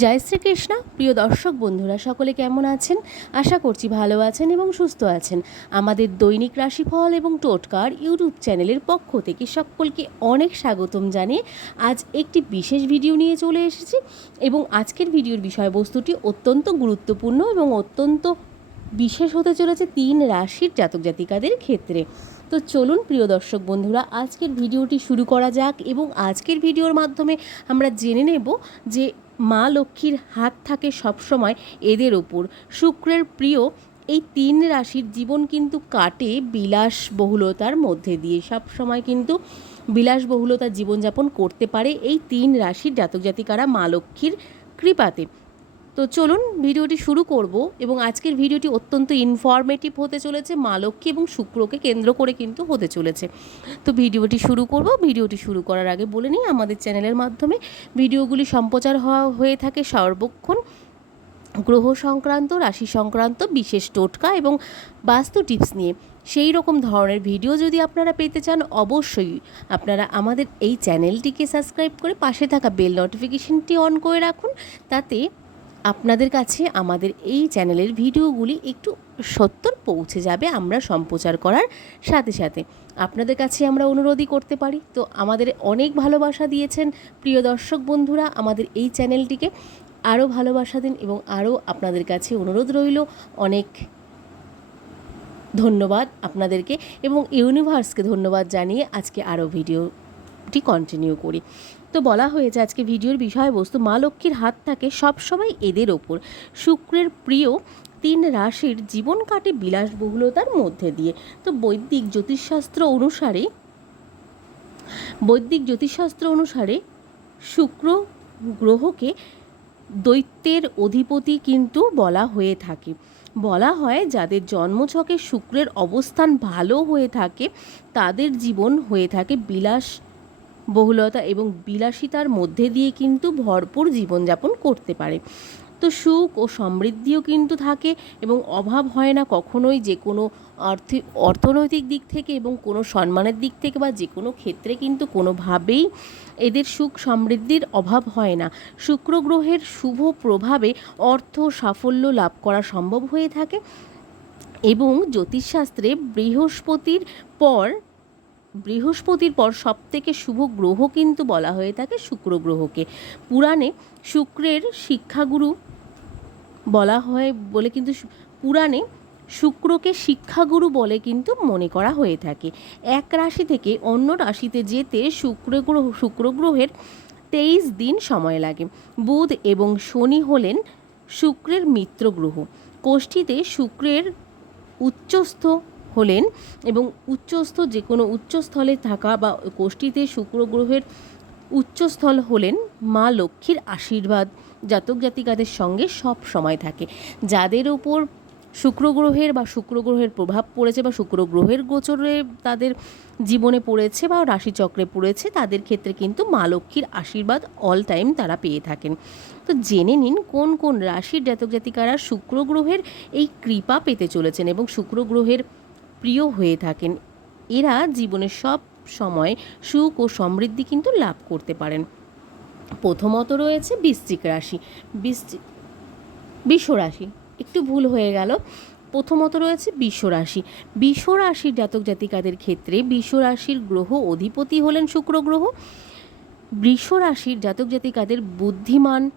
জয় শ্রীকৃষ্ণ। প্রিয় দর্শক বন্ধুরা, সকলে কেমন আছেন? আশা করছি ভালো আছেন এবং সুস্থ আছেন। আমাদের দৈনিক রাশিফল এবং টোটকার ইউটিউব চ্যানেলের পক্ষ থেকে সকলকে অনেক স্বাগতম জানিয়ে আজ একটি বিশেষ ভিডিও নিয়ে চলে এসেছি এবং আজকের ভিডিওর বিষয়বস্তুটি অত্যন্ত গুরুত্বপূর্ণ এবং অত্যন্ত বিশেষ হতে চলেছে তিন রাশির জাতক জাতিকাদের ক্ষেত্রে। তো চলুন, প্রিয় দর্শক বন্ধুরা, আজকের ভিডিওটি শুরু করা যাক এবং আজকের ভিডিওর মাধ্যমে আমরা জেনে নেব যে মা লক্ষ্মীর হাত থাকে সবসময় এদের ওপর শুক্রের প্রিয় এই তিন রাশির জীবন কিন্তু কাটে বিলাসবহুলতার মধ্যে দিয়ে। সব সময় কিন্তু বিলাসবহুলতার জীবনযাপন করতে পারে এই তিন রাশির জাতক জাতিকারা মা লক্ষ্মীর কৃপাতে। তো চলুন ভিডিওটি শুরু করব এবং আজকের ভিডিওটি অত্যন্ত ইনফরমেটিভ হতে চলেছে, মা এবং শুক্রকে কেন্দ্র করে কিন্তু হতে চলেছে। তো ভিডিওটি শুরু করব। ভিডিওটি শুরু করার আগে বলে নিই, আমাদের চ্যানেলের মাধ্যমে ভিডিওগুলি সম্প্রচার হওয়া হয়ে থাকে সর্বক্ষণ। গ্রহ সংক্রান্ত, রাশি সংক্রান্ত, বিশেষ টোটকা এবং বাস্তু টিপস নিয়ে। সেই রকম ধরনের ভিডিও যদি আপনারা পেতে চান, অবশ্যই আপনারা আমাদের এই চ্যানেলটিকে সাবস্ক্রাইব করে পাশে থাকা বেল নোটিফিকেশনটি অন করে রাখুন। তাতে আপনাদের কাছে আমাদের এই চ্যানেলের ভিডিওগুলি একটু সত্তর পৌঁছে যাবে আমরা সম্প্রচার করার সাথে সাথে। আপনাদের কাছে আমরা অনুরোধই করতে পারি। তো আমাদের অনেক ভালোবাসা দিয়েছেন প্রিয় দর্শক বন্ধুরা, আমাদের এই চ্যানেলটিকে আরও ভালোবাসা দিন এবং আরও আপনাদের কাছে অনুরোধ রইল। অনেক ধন্যবাদ আপনাদেরকে এবং ইউনিভার্সকে ধন্যবাদ জানিয়ে আজকে আরও ভিডিওটি কন্টিনিউ করি। তো বলা হয়েছে, আজকে ভিডিওর বিষয়বস্তু মা লক্ষ্মীর হাত থাকে সবসময় এদের ওপর। শুক্রের প্রিয় তিন রাশির জীবন কাটে বিলাসবহুলতার মধ্যে দিয়ে। তো বৈদিক জ্যোতিষশাস্ত্র অনুসারে, বৈদিক জ্যোতিষশাস্ত্র অনুসারে শুক্র গ্রহকে দৈত্যের অধিপতি কিন্তু বলা হয়ে থাকে। বলা হয়, যাদের জন্মছকে শুক্রের অবস্থান ভালো হয়ে থাকে, তাদের জীবন হয়ে থাকে বিলাস বহুলতা এবং বিলাসিতার মধ্যে দিয়ে কিন্তু ভরপুর জীবনযাপন করতে পারে। তো সুখ ও সমৃদ্ধিও কিন্তু থাকে এবং অভাব হয় না কখনোই যে কোনো আর্থিক অর্থনৈতিক দিক থেকে এবং কোনো সম্মানের দিক থেকে বা যে কোনো ক্ষেত্রে কিন্তু কোনোভাবেই এদের সুখ সমৃদ্ধির অভাব হয় না। শুক্র গ্রহের শুভ প্রভাবে অর্থ সাফল্য লাভ করা সম্ভব হয়ে থাকে এবং জ্যোতিষশাস্ত্রে বৃহস্পতির পর বৃহস্পতির পর সবথেকে শুভ গ্রহ কিন্তু বলা হয়ে থাকে শুক্র গ্রহকে। পুরাণে শুক্রের শিক্ষাগুরু বলা হয় বলে কিন্তু পুরাণে শুক্রকে শিক্ষাগুরু বলে কিন্তু মনে করা হয়ে থাকে। এক রাশি থেকে অন্য রাশিতে যেতে শুক্র গ্রহ, শুক্র গ্রহের তেইশ দিন সময় লাগে। বুধ এবং শনি হলেন শুক্রের মিত্র গ্রহ। কোষ্ঠীতে শুক্রের উচ্চস্থ হলেন এবং উচ্চস্থ যে কোনো উচ্চস্থলে থাকা বা কোষ্ঠীতে শুক্র গ্রহের উচ্চস্থল হলেন মা লক্ষ্মীর আশীর্বাদ। জাতক জাতিকাদের সঙ্গে সব সময় থাকে। যাদের ওপর শুক্র গ্রহের বা শুক্র গ্রহের প্রভাব পড়েছে বা শুক্র গ্রহের গোচরে তাদের জীবনে পড়েছে বা রাশিচক্রে পড়েছে, তাদের ক্ষেত্রে কিন্তু মা লক্ষ্মীর আশীর্বাদ অল টাইম তারা পেয়ে থাকেন। তো জেনে নিন কোন কোন রাশির জাতক জাতিকারা শুক্র গ্রহের এই কৃপা পেতে চলেছেন এবং শুক্র গ্রহের প্রিয় হয়ে থাকেন। এরা জীবনের সব সময় সুখ ও সমৃদ্ধি কিন্তু লাভ করতে পারেন। প্রথমত রয়েছে বৃশ্চিক রাশি। বৃশ্চিক রাশি। একটু ভুল হয়ে গেল। প্রথমত রয়েছে বিশ্ব রাশি। বিশ্ব রাশির জাতক জাতিকাদের ক্ষেত্রে বিশ্ব রাশির গ্রহ অধিপতি হলেন শুক্র গ্রহ। বৃষ রাশির জাতক জাতিকাদের বুদ্ধিমান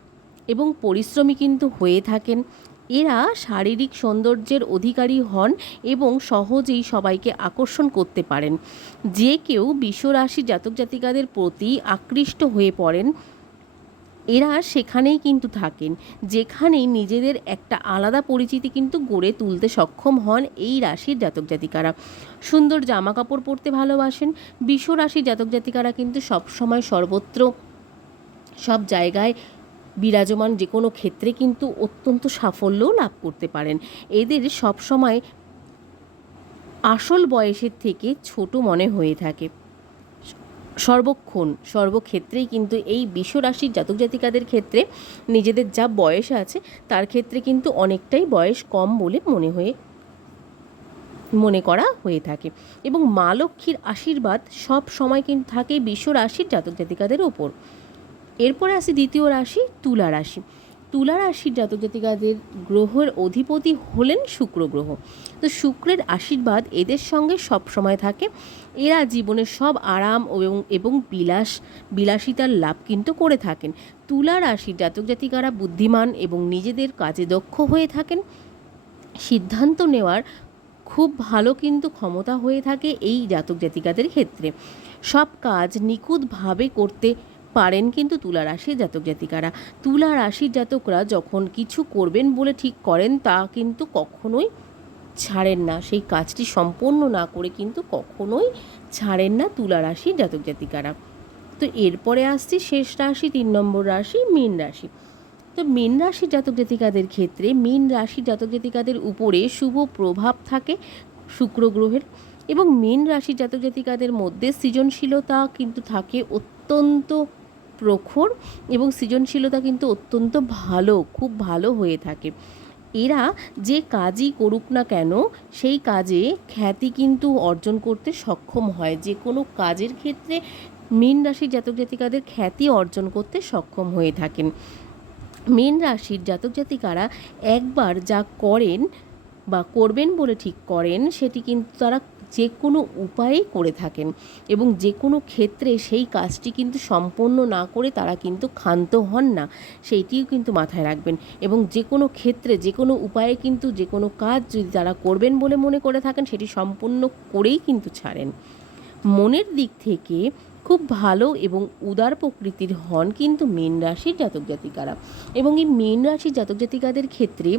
এবং পরিশ্রমী কিন্তু হয়ে থাকেন। এরা শারীরিক সৌন্দর্যের অধিকারী হন এবং সহজেই সবাইকে আকর্ষণ করতে পারেন। যে কেউ বিশ্বরাশি জাতক জাতিকাদের প্রতি আকৃষ্ট হয়ে পড়েন, এরা সেখানেই কিন্তু থাকেন, যেখানেই নিজেদের একটা আলাদা পরিচিতি কিন্তু গড়ে তুলতে সক্ষম হন এই রাশির জাতক জাতিকারা। সুন্দর জামা কাপড় পরতে ভালোবাসেন বিশ্ব রাশির জাতক জাতিকারা কিন্তু সবসময় সর্বত্র সব জায়গায় বিরাজমান যে কোনো ক্ষেত্রে কিন্তু অত্যন্ত সাফল্যও লাভ করতে পারেন। এদের সবসময় আসল বয়সের থেকে ছোট মনে হয়ে থাকে। সর্বক্ষণ, সর্বক্ষেত্রেই কিন্তু এই বিশ্ব রাশির জাতক জাতিকাদের ক্ষেত্রে নিজেদের যা বয়স আছে, তার ক্ষেত্রে কিন্তু অনেকটাই বয়স কম বলে মনে হয়ে, মনে করা হয়ে থাকে। এবং মা লক্ষ্মীর আশীর্বাদ সব সময় কিন্তু থাকে বিশ্ব রাশির জাতক জাতিকাদের ওপর। এরপরে আসি দ্বিতীয় রাশি, তুলা রাশি। তুলা রাশির জাতক জাতিকাদের গ্রহের অধিপতি হলেন শুক্র গ্রহ। তো শুক্রের আশীর্বাদ এদের সঙ্গে সব সময় থাকে। এরা জীবনের সব আরাম এবং এবং বিলাস, বিলাসিতার লাভ কিন্তু করে থাকেন। তুলা রাশির জাতক জাতিকারা বুদ্ধিমান এবং নিজেদের কাজে দক্ষ হয়ে থাকেন। সিদ্ধান্ত নেওয়ার খুব ভালো কিন্তু ক্ষমতা হয়ে থাকে এই জাতক জাতিকাদের ক্ষেত্রে। সব কাজ নিখুঁতভাবে করতে পারেন কিন্তু তুলা রাশির জাতক জাতিকারা। তুলা রাশির জাতকরা যখন কিছু করবেন বলে ঠিক করেন, তা কিন্তু কখনোই ছাড়েন না। সেই কাজটি সম্পন্ন না করে কিন্তু কখনোই ছাড়েন না তুলা রাশির জাতক জাতিকারা। তো এরপরে আসছি শেষ রাশি, তিন নম্বর রাশি, মীন রাশি। তো মীন রাশির জাতক জাতিকাদের ক্ষেত্রে মীন রাশির জাতক জাতিকাদের উপরে শুভ প্রভাব থাকে শুক্র গ্রহের এবং মীন রাশির জাতক জাতিকাদের মধ্যে সৃজনশীলতা কিন্তু থাকে অত্যন্ত প্রখর এবং সৃজনশীলতা কিন্তু অত্যন্ত ভালো, খুব ভালো হয়ে থাকে। এরা যে কাজই করুক না কেন, সেই কাজে খ্যাতি কিন্তু অর্জন করতে সক্ষম হয়। যে কোনো কাজের ক্ষেত্রে মীন রাশির জাতক জাতিকাদের খ্যাতি অর্জন করতে সক্ষম হয়ে থাকেন। মীন রাশির জাতক জাতিকারা একবার যা করেন বা করবেন বলে ঠিক করেন, সেটি কিন্তু তারা যে কোনো উপায়েই করে থাকেন এবং যে কোনো ক্ষেত্রে সেই কাজটি কিন্তু সম্পন্ন না করে তারা কিন্তু ক্ষান্ত হন না, সেইটিও কিন্তু মাথায় রাখবেন। এবং যে কোনো ক্ষেত্রে, যে কোনো উপায়ে কিন্তু, যে কোনো কাজ যদি তারা করবেন বলে মনে করে থাকেন, সেটি সম্পূর্ণ করেই কিন্তু ছাড়েন। মনের দিক থেকে খুব ভালো এবং উদার প্রকৃতির হন কিন্তু মীন রাশির জাতক জাতিকারা। এবং এই মীন রাশির জাতক জাতিকাদের ক্ষেত্রে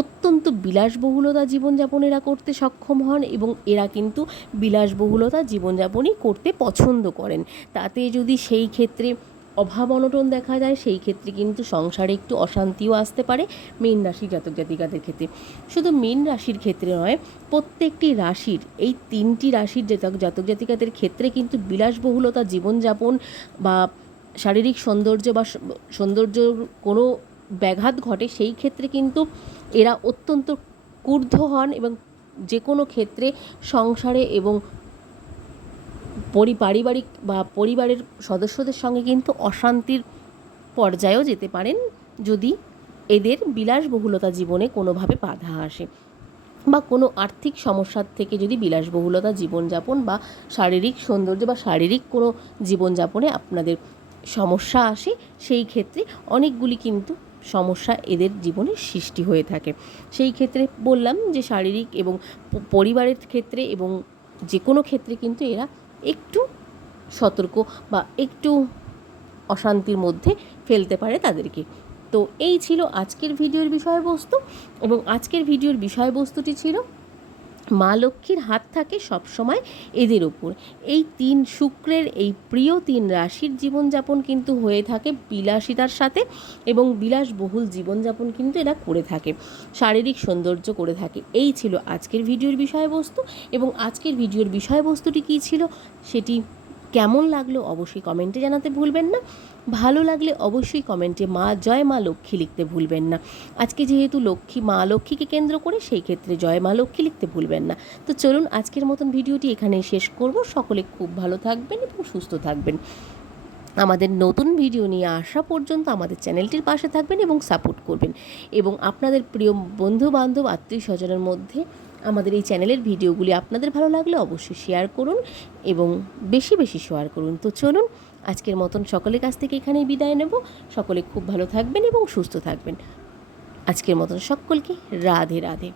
অত্যন্ত বিলাসবহুলতা জীবনযাপন এরা করতে সক্ষম হন এবং এরা কিন্তু বিলাসবহুলতা জীবনযাপনই করতে পছন্দ করেন। তাতে যদি সেই ক্ষেত্রে অভাব অনটন দেখা যায়, সেই ক্ষেত্রে কিন্তু সংসারে একটু অশান্তিও আসতে পারে মীন রাশির জাতক জাতিকাদের ক্ষেত্রে। শুধু মীন রাশির ক্ষেত্রে নয়, প্রত্যেকটি রাশির, এই তিনটি রাশির জাতক জাতক জাতিকাদের ক্ষেত্রে কিন্তু বিলাসবহুলতা জীবনযাপন বা শারীরিক সৌন্দর্য বা সৌন্দর্য কোনো ব্যাঘাত ঘটে, সেই ক্ষেত্রে কিন্তু এরা অত্যন্ত ক্রুদ্ধ হন এবং যে কোনো ক্ষেত্রে সংসারে এবং পরি পারিবারিক বা পরিবারের সদস্যদের সঙ্গে কিন্তু অশান্তির পর্যায়েও যেতে পারেন যদি এদের বিলাসবহুলতা জীবনে কোনোভাবে বাধা আসে বা কোনো আর্থিক সমস্যার থেকে যদি বিলাসবহুলতা জীবনযাপন বা শারীরিক সৌন্দর্য বা শারীরিক কোনো জীবনযাপনে আপনাদের সমস্যা আসে, সেই ক্ষেত্রে অনেকগুলি কিন্তু সমস্যা এদের জীবনে সৃষ্টি হয়ে থাকে। সেই ক্ষেত্রে বললাম যে শারীরিক এবং পরিবারের ক্ষেত্রে এবং যে কোনো ক্ষেত্রে কিন্তু এরা একটু সতর্ক বা একটু অশান্তির মধ্যে ফেলতে পারে তাদেরকে। তো এই ছিল আজকের ভিডিওর বিষয়বস্তু এবং আজকের ভিডিওর বিষয়বস্তুটি ছিল মা লক্ষ্মীর হাত থাকে সবসময় এদের উপর। এই তিন শুক্রের এই প্রিয় তিন রাশির জীবনযাপন কিন্তু হয়ে থাকে বিলাসিতার সাথে এবং বিলাসবহুল জীবনযাপন কিন্তু এরা করে থাকে। শারীরিক সৌন্দর্য করে থাকে। এই ছিল আজকের ভিডিওর বিষয়বস্তু এবং আজকের ভিডিওর বিষয়বস্তুটি কী ছিল? সেটি কেমন লাগল অবশ্যই কমেন্টে জানাতে ভুলবেন না। ভালো লাগলে অবশ্যই কমেন্টে মা জয়, মা লক্ষ্মী লিখতে ভুলবেন না। আজকে যেহেতু লক্ষ্মী, মা লক্ষ্মীকে কেন্দ্র করে সেই ক্ষেত্রে জয়, মা লক্ষ্মী লিখতে ভুলবেন না। তো চলুন আজকের মতন ভিডিওটি এখানেই শেষ করব। সকলে খুব ভালো থাকবেন এবং সুস্থ থাকবেন। আমাদের নতুন ভিডিও নিয়ে আসা পর্যন্ত আমাদের চ্যানেলটির পাশে থাকবেন এবং সাপোর্ট করবেন। এবং আপনাদের প্রিয় বন্ধু বান্ধব আত্মীয় স্বজনের মধ্যে আমাদের এই চ্যানেলের ভিডিওগুলি আপনাদের ভালো লাগলে অবশ্যই শেয়ার করুন এবং বেশি বেশি শেয়ার করুন। তো চলুন, আজকের মতন সকলের কাছ থেকে এখানেই বিদায় নেব। সকলে খুব ভালো থাকবেন এবং সুস্থ থাকবেন। আজকের মতন সকলকে রাধে রাধে।